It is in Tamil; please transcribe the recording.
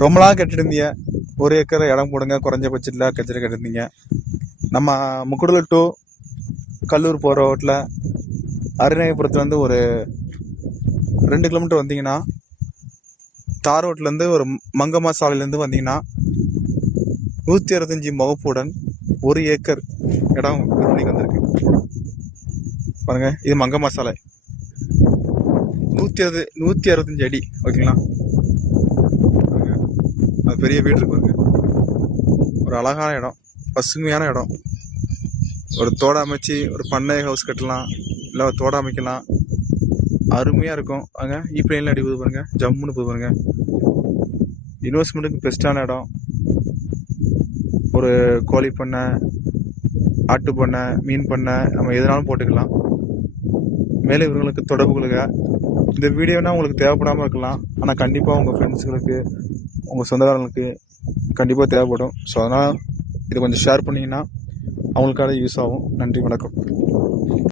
ரொம்ப நாள் கேட்டுருந்தீங்க, 1 ஏக்கர் இடம் போடுங்க குறைஞ்ச பட்ஜெட்டில் கேட்டிருந்தீங்க. நம்ம முக்குடலூர் டு கல்லூர் போகிற ரோட்டில் அருணாயபுரத்துலேருந்து ஒரு 2 கிலோமீட்டர் வந்தீங்கன்னா, தார் ரோட்லேருந்து ஒரு மங்கம்மா சாலையிலேருந்து வந்தீங்கன்னா 165 முகப்புடன் 1 ஏக்கர் இடம் விற்பனைக்கு வந்திருக்கு. பாருங்க, இது மங்கம்மா சாலை, 165 அடி. ஓகேங்களா, அது பெரிய வீடு இருக்கு பாருங்க. ஒரு அழகான இடம், பசுமையான இடம். ஒரு தோட அமைச்சு ஒரு பண்ணை ஹவுஸ் கட்டலாம், இல்லை ஒரு தோட அமைக்கலாம். அருமையாக இருக்கும். அங்கே ஈப்ளைன்லாம் அடி போகுது பாருங்க, ஜம்முன்னு போகுது பாருங்க. இன்வெஸ்ட்மெண்ட்டுக்கு பெஸ்ட்டான இடம். ஒரு கோழி பண்ணை, ஆட்டு பண்ணை, மீன் பண்ணை, நம்ம எதுனாலும் போட்டுக்கலாம். மேலே இவங்களுக்கு தொடர்பு கொள்ளுங்க. இந்த வீடியோனா உங்களுக்கு தேவைப்படாமல் இருக்கலாம், ஆனால் கண்டிப்பாக உங்கள் ஃப்ரெண்ட்ஸுங்களுக்கு, உங்கள் சொந்தக்காரங்களுக்கு கண்டிப்பாக தேவைப்படும். ஸோ அதனால் இதை கொஞ்சம் ஷேர் பண்ணிங்கன்னா அவங்களுக்காக யூஸ் ஆகும். நன்றி, வணக்கம்.